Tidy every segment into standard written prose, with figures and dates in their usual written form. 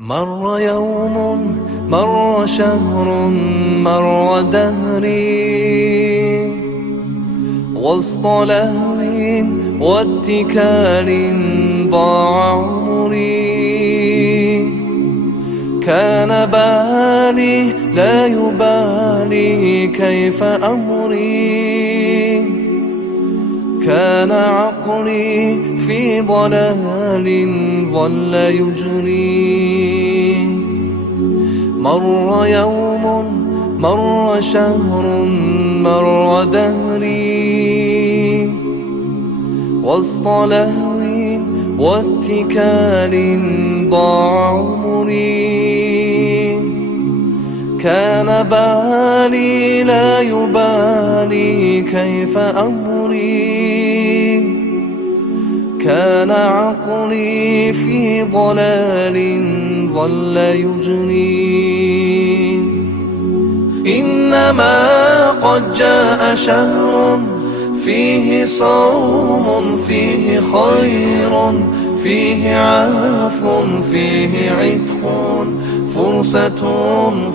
مر يوم، مر شهر، مر دهري وسط لهو واتكال ضاع عمري. كان بالي لا يبالي كيف أمري، كان عقلي في ضلال ظل يجري. مر يوم، مر شهر، مر دهري وسط لهو واتكال ضاع عمري. كان بالي لا يبالي كيف أمري، كان عقلي في ضلال ظل يجري. إنما قد جاء شهر فيه صوم، فيه خير، فيه عفو، فيه عتق، فرصة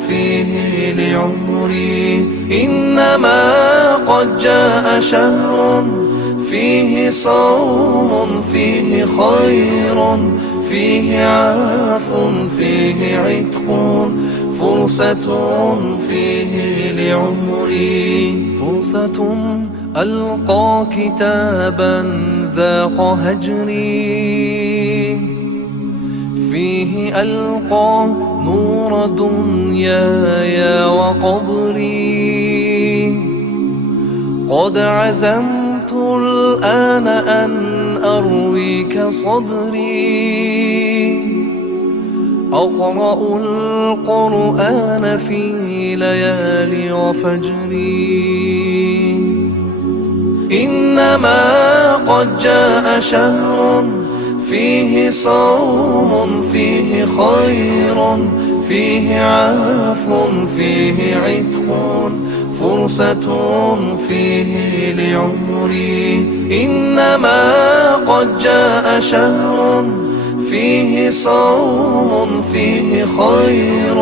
فيه لعمري. إنما قد جاء شهر فيه صوم، فيه خير، فيه عفو، فيه عتق، فرصة فيه لعمري. فرصة ألقى كتابا ذاق هجري، فيه ألقى نور دنياي وقبري. قد عزمت الآن أن أرويك صدري، أقرأ القرآن في ليالي وفجري. إنما قد جاء شهر فيه صوم، فيه خير، فيه عفو، فيه عتق، فرصة فيه لعمري. إنما قد جاء شهر فيه صوم، فيه خير،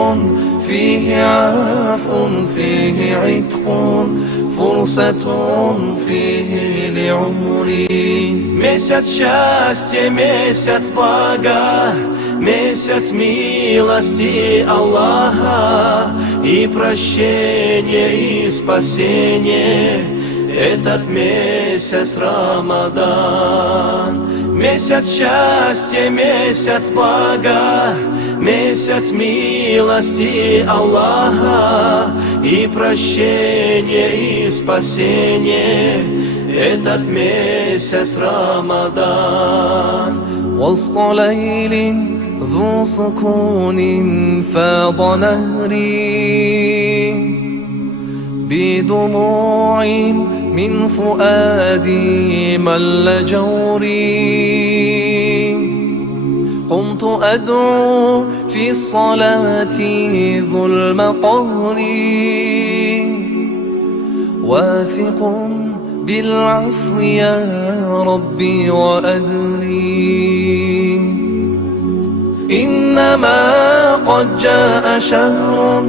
فيه عفو، فيه عتق، فرصة فيه لعمري. Месяц счастья, месяц блага, месяц милости Аллаха и прощения и спасения. Этот месяц Рамадан. Месяц счастья, месяц блага, месяц милости Аллаха и прощения и спасения. Этот месяц Рамадан. وسط ليل ذو سكون فاض نهري، بدموع من فؤادي مل جوري. قمت أدعو في الصلاة ظلم قهري، واثق بالعفو يا ربي وأدري. إنما قد جاء شهر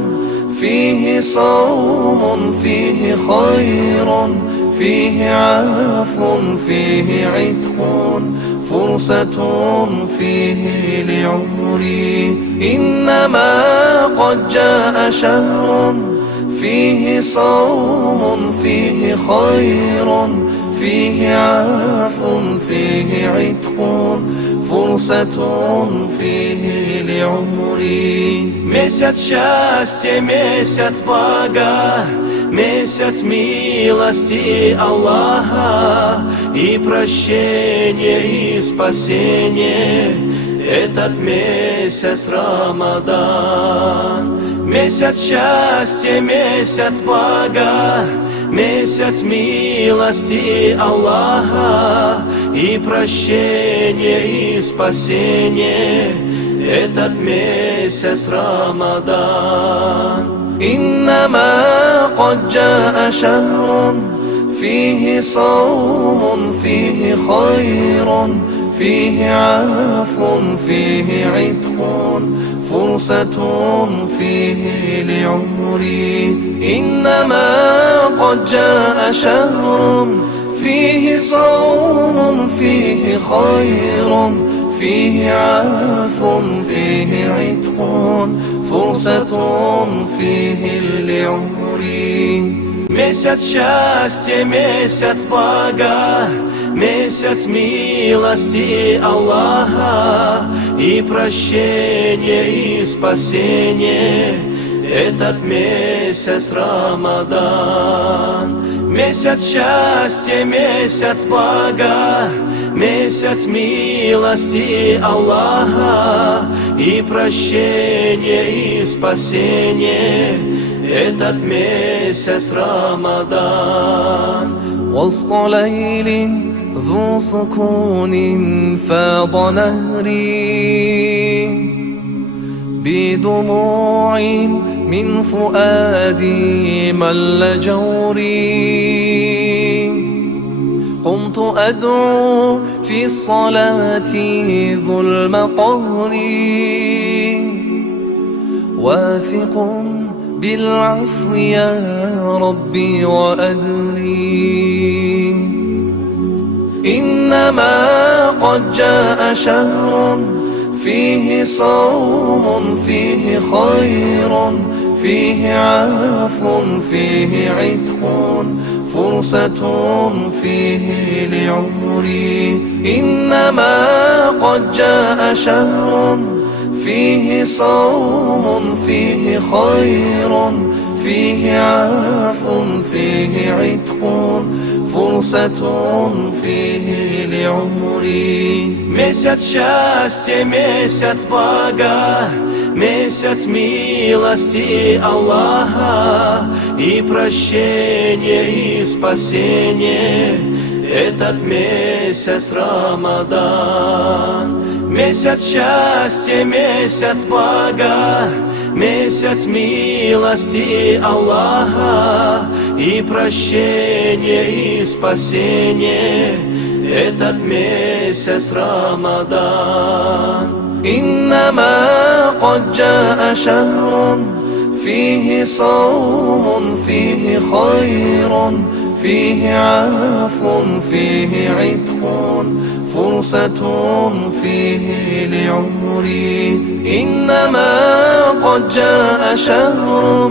فيه صوم، فيه خير، فيه عفو، فيه عتق، فرصة فيه لعمري. إنما قد جاء شهر فيه صوم، فيه خير، فيه عفو، فيه عتق، فرصة فيه لعمري. Месяц счастья, месяц блага, месяц милости Аллаха и прощения и спасения. Этот месяц Рамадан. Месяц счастья, месяц блага, месяц милости Аллаха и прощения и спасения. Этот месяц Рамадан. إنما قد جاء شهر فيه صوم، فيه خير، فيه عفو، فيه عتق، فرصة فيه لعمري. إنما قد جاء شهر فيه صوم فيه خير فيه عفو فيه عتق فرصة فيه لعمري. Месяц счастья, месяц блага, месяц милости Аллаха и прощения и спасения. Этот месяц Рамадан. Месяц счастья, месяц блага, месяц милости Аллаха и прощения и спасения. Этот месяц Рамадан. وسط ليل ذو سكون فاض نهري بدموع من فؤادي مل جوري. قمت أدعو في الصلاة ذو المقهر واثق بالعفو يا ربي وأدري. إنما قد جاء شهر فيه صوم فيه خير فيه عفو فيه عتق فرصة فيه لعمري. إنما قد جاء شهر فيه صوم فيه خير فيه عفو فيه عتق فرصة فيه لعمري. Месяц счастья, месяц блага, месяц милости Аллаха и прощения и спасения. Этот месяц Рамадан. Месяц счастья, месяц блага, месяц милости Аллаха и прощения и спасения. Этот месяц Рамадан. إنما قد جاء شهر فيه صوم فيه خير فيه عفو فيه عتق فرصة فيه لعمري. إنما قد جاء شهر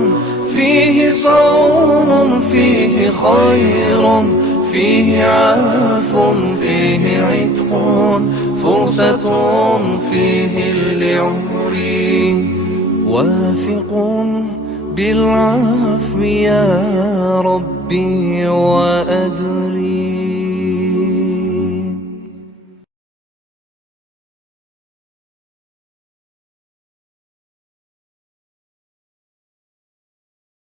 فيه صوم فيه خير فيه عفو فيه عتق فرصة فيه لعمري. واثق بالعفو يا ربي وأدري.